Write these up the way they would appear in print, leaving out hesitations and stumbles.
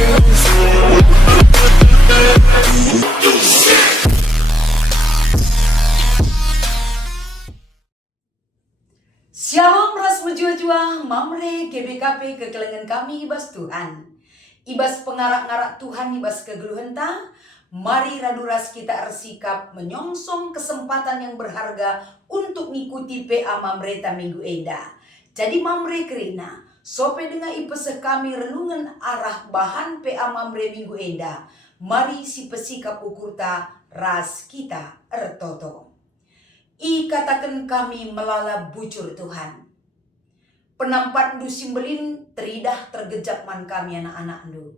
Shalom ras menjua-jua, mamre GBKP kekelengan kami ibas Tuhan. Ibas pengarak-ngarak Tuhan ibas kegeluhan ta. Mari raduras kita ersikap menyongsong kesempatan yang berharga untuk mengikuti PA mamre ta minggu eda. Jadi mamre kerina, sope dengan ipeseh kami renungan arah bahan PA mamre minggu eda. Mari si pesikap ukur ta ras kita ertoto. Katakan kami melala bujur Tuhan. Penampat ndu simbelin teridah tergejap man kami anak-anak ndu.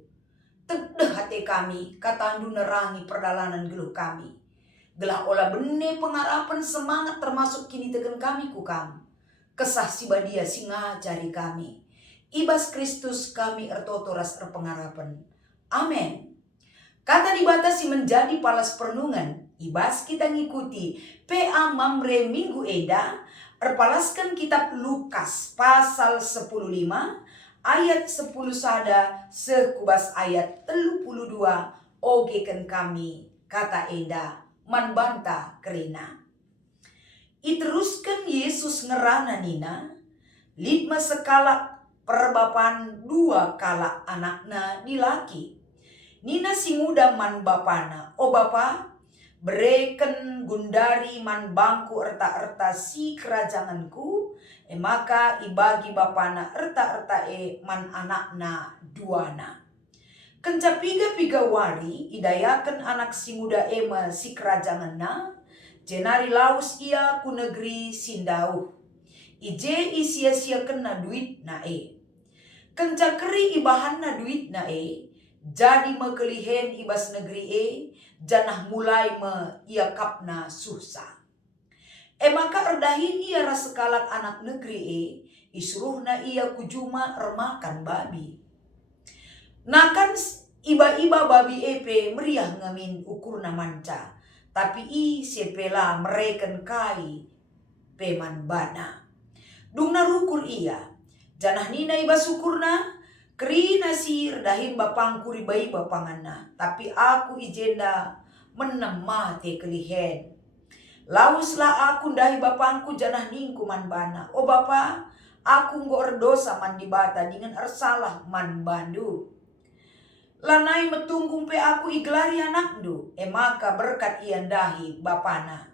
Tedeh hati kami kata ndu nerangi perdalanan geluh kami. Gelah olah bene pengarapan semangat termasuk kini tegen kami kukam. Kesah si badia singa jari kami. Ibas Kristus kami ertoto ras erpengarapan. Amin. Kata dibatasi menjadi palas perenungan. Ibas kita ngikuti PA Mamre Minggu Eda. Erpalaskan kitab Lukas pasal 15 ayat 10 sada sekubas ayat 32 ogeken kami kata Eda manbanta kerina. Iteruskan Yesus ngerana nina 5 sekala perbapan 2 kala anakna dilaki. Nina si muda man bapana, o bapa bereken gundari man bangku erta-erta si kerajanganku, maka ibagi bapana erta-erta man anakna duana. Kenca piga wari idayakan anak si muda ema si kerajanganna, jenari laus ia ku negeri sindau. Ije isia-sia kena duit na Kenca keri ibahan na duit na jadi mekelihen ibas negeri janah mulai iakapna susah. Maka erdahin ia rasekalak anak negeri isuruhna ia kujuma ermakan babi. Nakan iba-iba babi meriah ngamin ukurna manca. Tapi sepela mereken kai peman bana. Dungna rukur ia. Janah nina iba sukurna. Kerina sir dahin bapangku ribai bapanganna. Tapi aku ijenda menemate kelihen. Lauslah aku dahi bapangku janah ningku man bana. O bapa, aku nggo erdosa man dibata dengan ersalah man bandu. Lanai metunggung pe aku iglari anakdu. Maka berkat ia dahi bapana.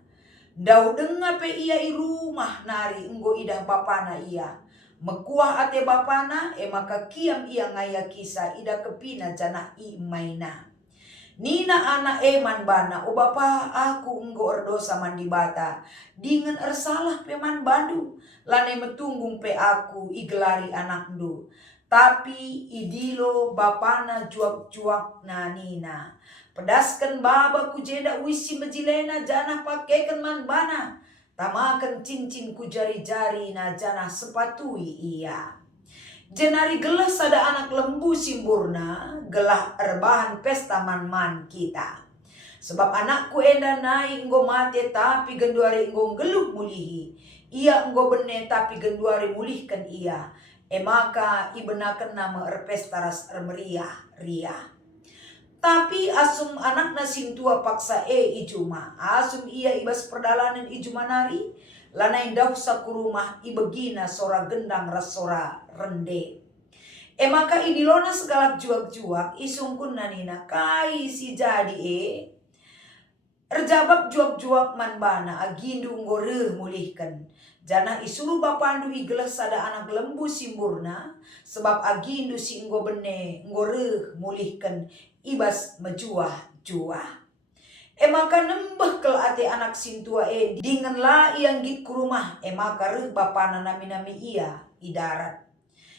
Dau denga pe ia i rumah nari nggo idah bapana ia. Mekuah ate bapana, maka kiam ia ngaya kisah ida kepina janah maina. Nina anak man bana, o bapa aku enggo erdosa man dibata. Dengan ersalah pe man bandu, lane metunggung pe aku igelari anakdu. Tapi idilo bapana juak-juak na nina. Pedaskan baba ku jeda wisi mejilena janah pakekan man bana. Tamakan cincin ku jari-jari na janah sepatui ia. Jenari gelah sada anak lembu simburna, gelah erbahan pesta man-man kita. Sebab anakku enda naik enggo mate tapi genduari enggo geluh mulihi. Ia enggo bene tapi genduari mulihkan ia. Maka ibenakan nama erpesta ras ermeriah ria. Tapi asum anakna sintua paksa ijuma. Asum ia ibas perdalanan ijuma nari. Lanai dausa ku rumah ibegina sora gendang rasora rende. Maka idilona segalak juak-juak isungkun nanina kai si jadi erjabab juak-juak man bana agindu ngore mulihkan. Jana isuruh bapandu igelas sada anak lembu simburna. Sebab agindu si enggo bene ngore mulihkan ibas mejuah-juah. Maka nembah kel ate anak sintua dengan la yang git ku rumah. Maka reh bapana nami-nami ia idarat.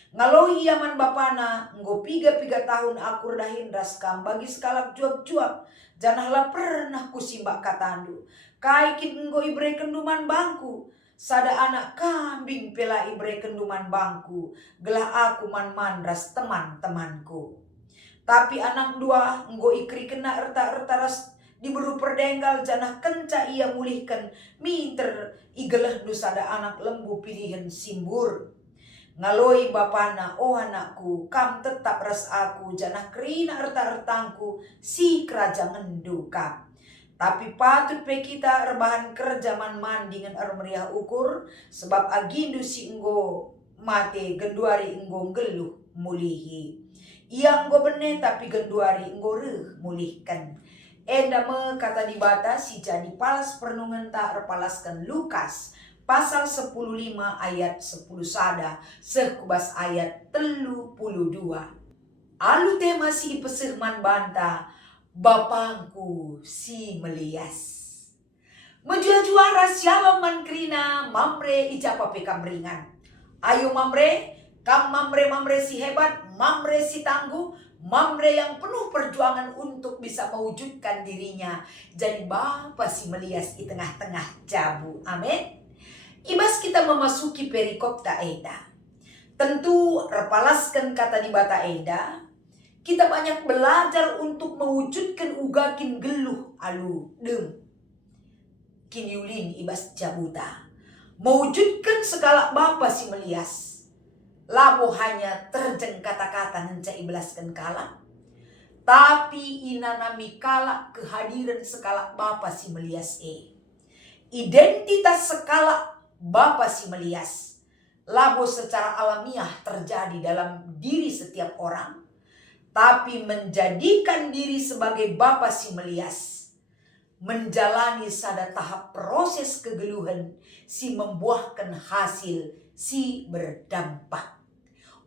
Ngaloi ia man bapana nggo piga tahun akur dahin raskam bagi sekalak juak-juak. Janahlah pernah kusimbak katandu. Kai kit nggo ibre kenduman bangku. Sada anak kambing pela ibre kenduman bangku. Gelah aku man ras teman-temanku. Tapi anak dua nggo ikri kena erta-erta ras diburu perdenggal janah kenca ia mulihkan. Minter igelah nu sada anak lembu pilihan simbur. Ngaloi bapana, oh anakku, kam tetap ras aku, janah kerina erta-ertangku, si kerajaan ngendu kam. Tapi patut pe kita rebahan kerja mandi ngan meriah ukur, sebab agindu si enggo mate genduari enggo geluh mulihi. Ia enggo bene tapi genduari enggo reh mulihkan. Enda me kata dibata si jadi palas pernungan tak repalaskan Lukas pasal 15 ayat 10 sada sekubas ayat 32. Alu tema si ipesirman banta bapangku si melias. Menjual-juara siapa man krina mamre ijapa pekam ringan. Ayo mamre, kam mamre si hebat, mamre si tangguh, mamre yang penuh perjuangan untuk bisa mewujudkan dirinya. Jadi Bapa si melias di tengah-tengah jabu. Amin. Ibas kita memasuki perikop ta eda. Tentu repalaskan kata di bata eda. Kita banyak belajar untuk mewujudkan ugakin geluh alu dem. Kiniulin ibas jabuta. Mewujudkan segala Bapa si melias. Labo hanya terjeng kata-kata ngenca ibelaskan kala. Tapi inanami kala kehadiran sekala Bapa si melias identitas sekala Bapa si melias. Labo secara alamiah terjadi dalam diri setiap orang. Tapi menjadikan diri sebagai Bapa si melias. Menjalani sada tahap proses kegeluhan si membuahkan hasil si berdampak.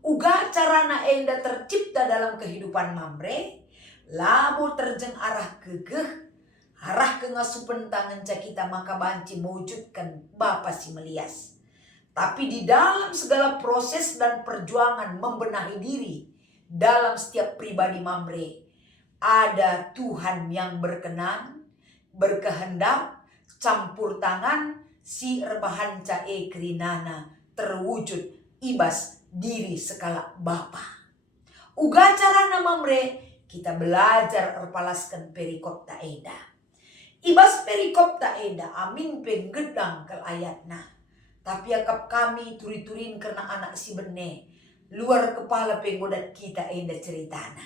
Uga carana enda tercipta dalam kehidupan mamre. Labo terjeng arah kegeh. Arah kengasupen tangan kita maka banci mewujudkan Bapa si melias. Tapi di dalam segala proses dan perjuangan membenahi diri dalam setiap pribadi mamre, ada Tuhan yang berkenan, berkehendak, campur tangan, si rebahan cae kerinana terwujud ibas diri sekala Bapa. Uga carana mamre kita belajar erpalaskan perikop ta eda. Ibas perikop ta eda amin penggedang kel ayatna. Tapi akap kami turi-turin karena anak si bene. Luar kepala penggodat kita eda ceritana.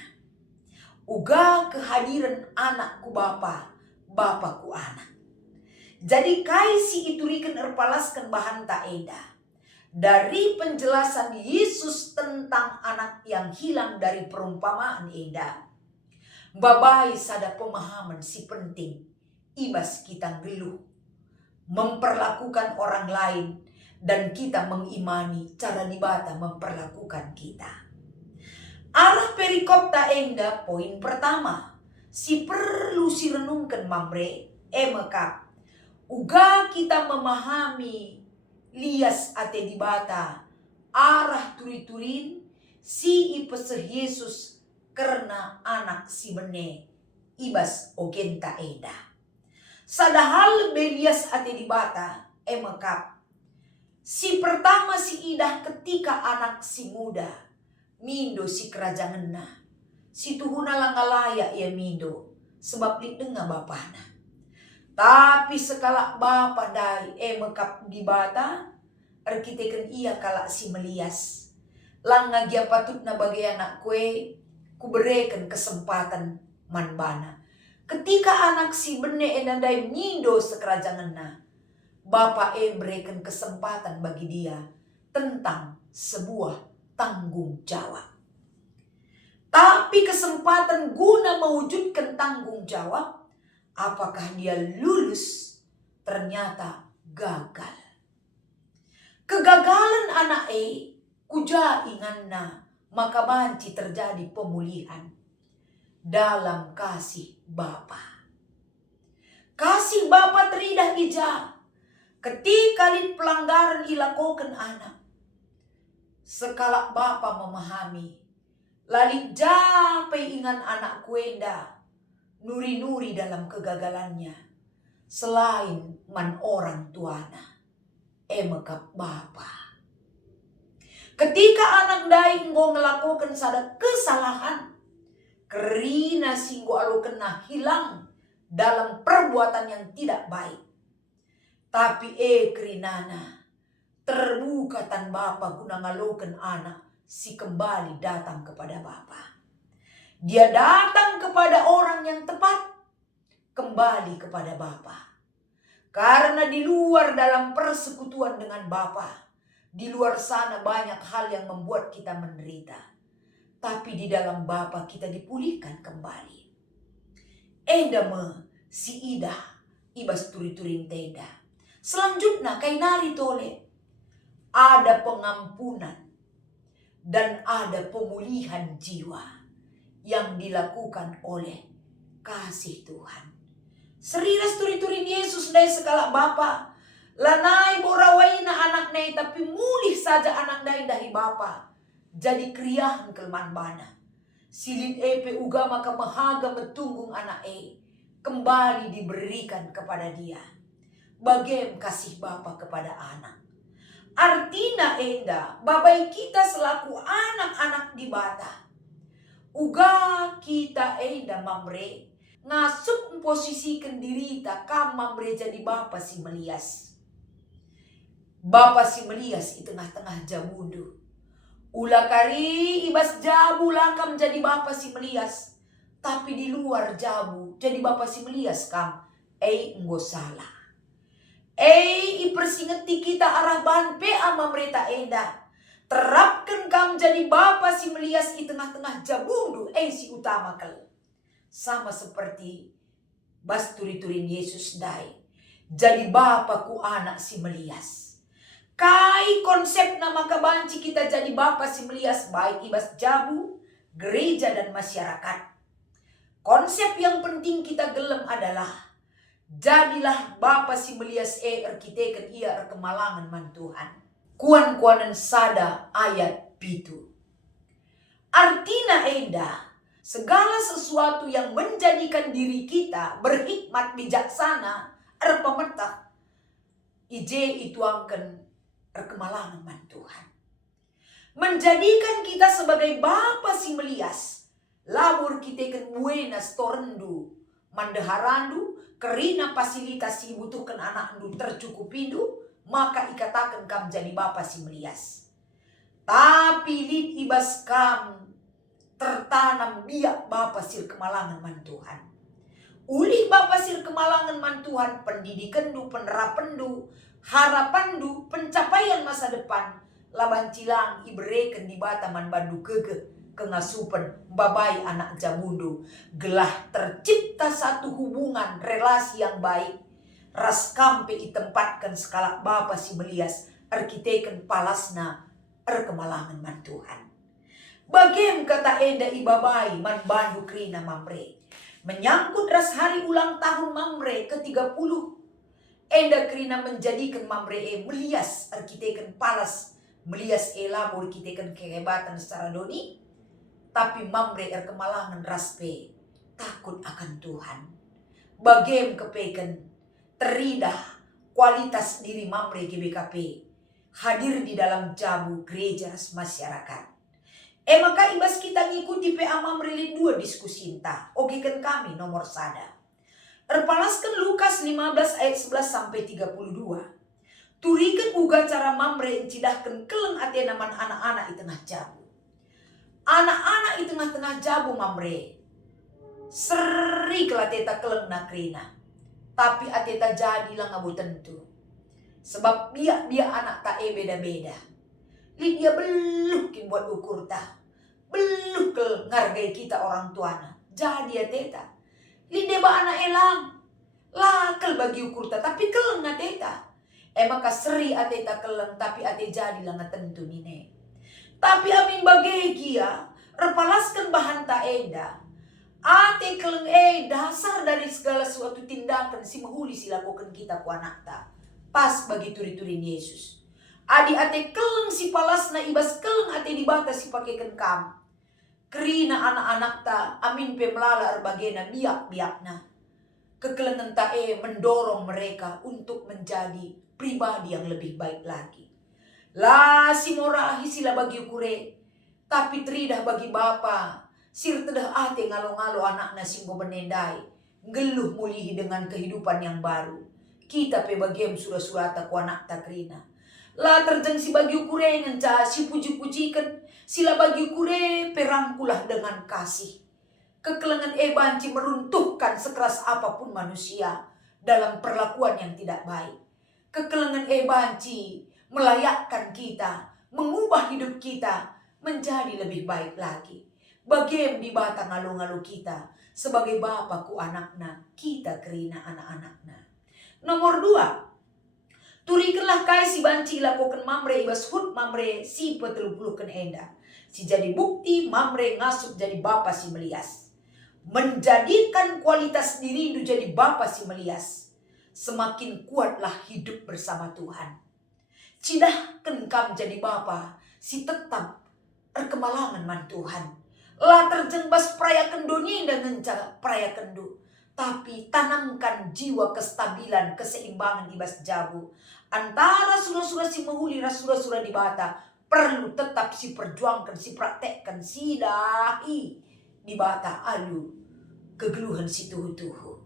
Uga kehadiran anakku Bapa, Bapaku anak. Jadi kai si iturikan erpalaskan bahan ta eda. Dari penjelasan Yesus tentang anak yang hilang dari perumpamaan eda. Babai sada pemahaman si penting. Ibas kita geluh, memperlakukan orang lain, dan kita mengimani cara dibata memperlakukan kita. Arah perikop ta enda poin pertama, si perlu si renungkan mamre, mekap. Uga kita memahami lias ate dibata, arah turi-turin, si ipeseh Yesus karena anak si bene, ibas ogenta eda. Sadahal belias ate dibata, mekap. Si pertama si idah ketika anak si muda, mindo si kerajanganna. Si tuhuna langalaya ia mindo, sebab didengar bapana. Tapi sekala bapa dai mekap dibata, arkiteken ia kala si melias. Langa gia patut na bagi anak kue, kuberikan kesempatan manbana. Ketika anak si bene enandai mindo sekerajanganna, Bapa berikan kesempatan bagi dia tentang sebuah tanggung jawab. Tapi kesempatan guna mewujudkan tanggung jawab, apakah dia lulus? Ternyata gagal. Kegagalan anak kuja inganna, maka banci terjadi pemulihan dalam kasih Bapa. Kasih Bapa teridah ija ketika lin pelanggaran ilakokan anak. Sekala Bapa memahami, lalit japai ingan anak kuenda, nuri-nuri dalam kegagalannya, selain man orang tuana, mekap Bapa. Ketika anak dai ngo ngelakukan sada kesalahan, kerina singgo alu kena hilang dalam perbuatan yang tidak baik. Tapi kerinana terbuka tan bapa guna ngaloken anak si kembali datang kepada bapa. Dia datang kepada orang yang tepat, kembali kepada bapa. Karena di luar dalam persekutuan dengan bapa, di luar sana banyak hal yang membuat kita menderita. Tapi di dalam bapa kita dipulihkan kembali. Endame si ida ibas turi-turin tenda. Selanjutnya kainari tole. Ada pengampunan dan ada pemulihan jiwa yang dilakukan oleh kasih Tuhan. Seriras turi-turin Yesus dari segala bapa. Lanai borawaina anak nai tapi mulih saja anak nai dari bapa. Jadi kriahan kelman bana. Silid epe ugama kemahaga metunggung anak kembali diberikan kepada dia. Bagem kasih bapa kepada anak. Artina enda babai kita selaku anak-anak di bata. Uga kita enda mamre ngasuk posisikan diri ta kam mamre jadi bapa si Melias. Bapa si Melias di tengah-tengah jamudu. Ula kari ibas jabu lakam jadi bapa si Melias. Tapi di luar jabu jadi bapa si Melias kam. Enggo salah. Ipersingeti kita arah banpe ama mereka enda. Terapkan kam jadi bapa si Melias di tengah-tengah jabundu. Si utama kal. Sama seperti bas turi-turin Yesus dai. Jadi bapaku anak si Melias. Kai konsep nama kabanci kita jadi bapa si Melias. Baik ibas jabu, gereja dan masyarakat. Konsep yang penting kita gelem adalah jadilah bapa si Melias erkiteken ia kemalangan man Tuhan. Kuan-kuanan sada ayat pitu. Artina enda segala sesuatu yang menjadikan diri kita berhikmat bijaksana pemetah ije ituangkan kemalangan man Tuhan. Menjadikan kita sebagai bapa si Melias labur kiteken buenas torendu mandeharandu kerina fasilitas si butuhkan anak ndu tercukupidu, maka ikatakan kam jadi bapa si Melias. Tapi lid ibas kam tertanam biak bapa sir kemalangan man Tuhan. Ulih bapa sir kemalangan man Tuhan, pendidikan du, penerapan du, harapan du, pencapaian masa depan, laban cilang ibereken di bataman bandu kege. Kengasupan babai anak jamundu gelah tercipta satu hubungan relasi yang baik ras kampe ditempatkan skala bapa si Melias arkiteken palasna kemalangan man Tuhan. Bagem kata enda ibabai man bandu krina mamre menyangkut ras hari ulang tahun mamre ke-30 enda krina menjadikan mamre Melias arkiteken palas Melias labor arkiteken kehebatan secara doni. Tapi mamre kemalangan raspe takut akan Tuhan. Bagem kepeken teridah kualitas diri mamre GBKP hadir di dalam jabu gereja masyarakat. Maka ibas kita ngikuti PA mamre 2 diskusi inta. Okekan kami nomor sada. Erpalaskan Lukas 15 ayat 11 sampai 32. Turikan uga cara mamre encidahkan keleng atenaman anak-anak di tengah jabu. Anak-anak di tengah-tengah jabu mamre. Seri kelateta keleng nakrina. Tapi ateta jadilah ngabu tentu. Sebab biak-biak anak tak beda-beda. Dia belukin buat ukur ta. Beluk ke ngargai kita orang tuana. Jadi ateta. Dia ba anak elang. Lakal bagi ukur ta. Tapi keleng ateta. Maka seri ateta keleng. Tapi ate jadilah ngatentu nine. Tapi amin bagai kia, repalaskan bahan tak eda. Ate keleng dasar dari segala suatu tindakan si mahuli si lakukan kita ku anak ta. Pas bagi turi-turin Yesus. Adi ate keleng si palasna ibas keleng ate dibata si pakaikan kam. Kerina anak-anak ta amin pemelala erbagena biak-biakna. Kekelengan ta mendorong mereka untuk menjadi pribadi yang lebih baik lagi. La si morahi sila bagi ukure. Tapi teridah bagi bapa. Sir tedah ate ngalo-ngalo anakna singgo benedai. Geluh mulihi dengan kehidupan yang baru. Kita pe bagiem surah-surata ku anak takrina. La terjeng si bagi ukure ngenca si puji-pujikan. Sila bagi ukure perangkulah dengan kasih. Kekelengan banci meruntuhkan sekeras apapun manusia dalam perlakuan yang tidak baik. Kekelengan banci melayakkan kita, mengubah hidup kita menjadi lebih baik lagi. Bagem di batang ngalu-ngalu kita sebagai bapakku anakna, kita kerina anak-anakna. Nomor 2, turikanlah kai si banci lakukan mamre ibas hut mamre si petelupulukan enda. Si jadi bukti mamre ngasup jadi bapa si melias. Menjadikan kualitas diri itu jadi bapa si melias. Semakin kuatlah hidup bersama Tuhan. Cidah kenkam jadi bapa si tetap erkemalangan man Tuhan. Lah terjengbas prayakan dunia dan ngenca prayakan du. Tapi tanamkan jiwa kestabilan, keseimbangan ibas jabu. Antara surah-surah si menghuli surah-surah di bata. Perlu tetap si perjuangkan, si praktekkan, si dahi di bata alu kegeluhan si tuhu-tuhu.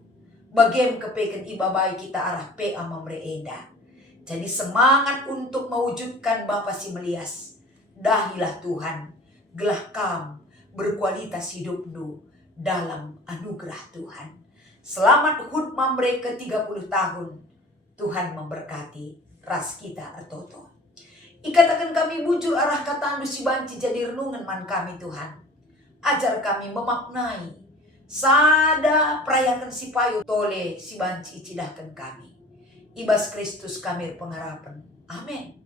Bagem kepeken ibabai kita arah pe mamre enda. Jadi semangat untuk mewujudkan Bapa si melias. Dahilah Tuhan, gelah kam berkualitas hidupmu dalam anugerah Tuhan. Selamat hut mamre ke 30 tahun. Tuhan memberkati ras kita ertoto. Ikatakan kami bujur arah kata anu si banci jadi renungan man kami Tuhan. Ajar kami memaknai sada perayakan si payu tole si banci cidahkan kami. Ibas Kristus kami pengharapan. Amin.